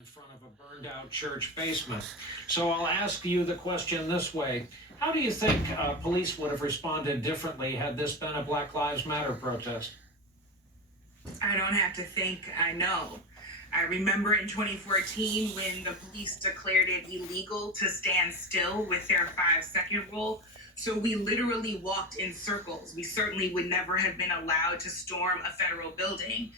in front of a burned out church basement. So I'll ask you the question this way. How do you think police would have responded differently had this been a Black Lives Matter protest? I don't have to think, I know. I remember in 2014 when the police declared it illegal to stand still with their 5-second rule. So we literally walked in circles. We certainly would never have been allowed to storm a federal building.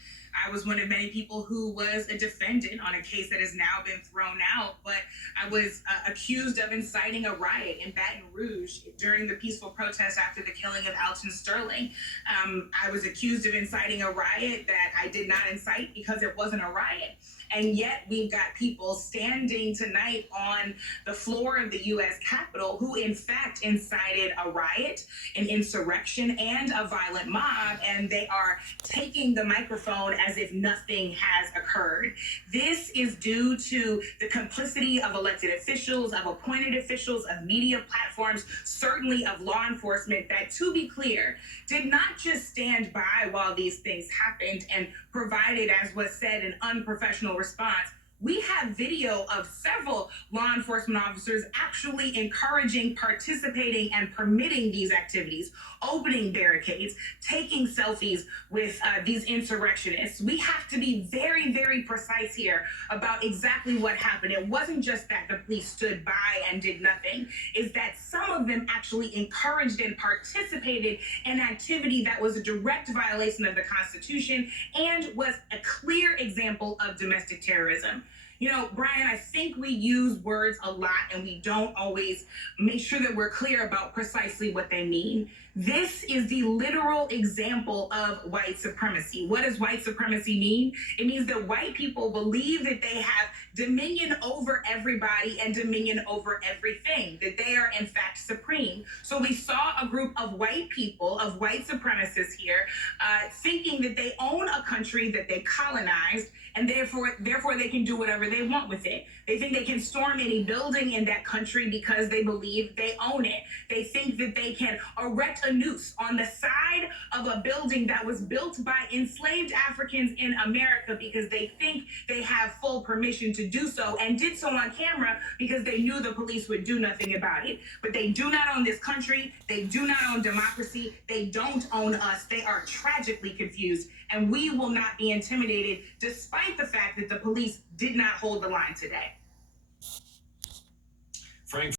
I was one of many people who was a defendant on a case that has now been thrown out, but I was accused of inciting a riot in Baton Rouge during the peaceful protest after the killing of Alton Sterling. I was accused of inciting a riot that I did not incite because it wasn't a riot. And yet we've got people standing tonight on the floor of the U.S. Capitol who in fact incited a riot, an insurrection, and a violent mob, and they are taking the microphone as if nothing has occurred. This is due to the complicity of elected officials, of appointed officials, of media platforms, certainly of law enforcement that, to be clear, did not just stand by while these things happened and provided, as was said, an unprofessional response. We have video of several law enforcement officers actually encouraging, participating, and permitting these activities, opening barricades, taking selfies with these insurrectionists. We have to be very, very precise here about exactly what happened. It wasn't just that the police stood by and did nothing. It's that some of them actually encouraged and participated in activity that was a direct violation of the Constitution and was a clear example of domestic terrorism. You know, Brian, I think we use words a lot and we don't always make sure that we're clear about precisely what they mean. This is the literal example of white supremacy. What does white supremacy mean? It means that white people believe that they have dominion over everybody and dominion over everything, that they are in fact supreme. So we saw a group of white people, of white supremacists here, thinking that they own a country that they colonized, and therefore they can do whatever they want with it. They think they can storm any building in that country because they believe they own it. They think that they can erect a noose on the side of a building that was built by enslaved Africans in America because they think they have full permission to do so, and did so on camera because they knew the police would do nothing about it. But they do not own this country. They do not own democracy. They don't own us. They are tragically confused, and we will not be intimidated despite the fact that the police did not hold the line today. Frank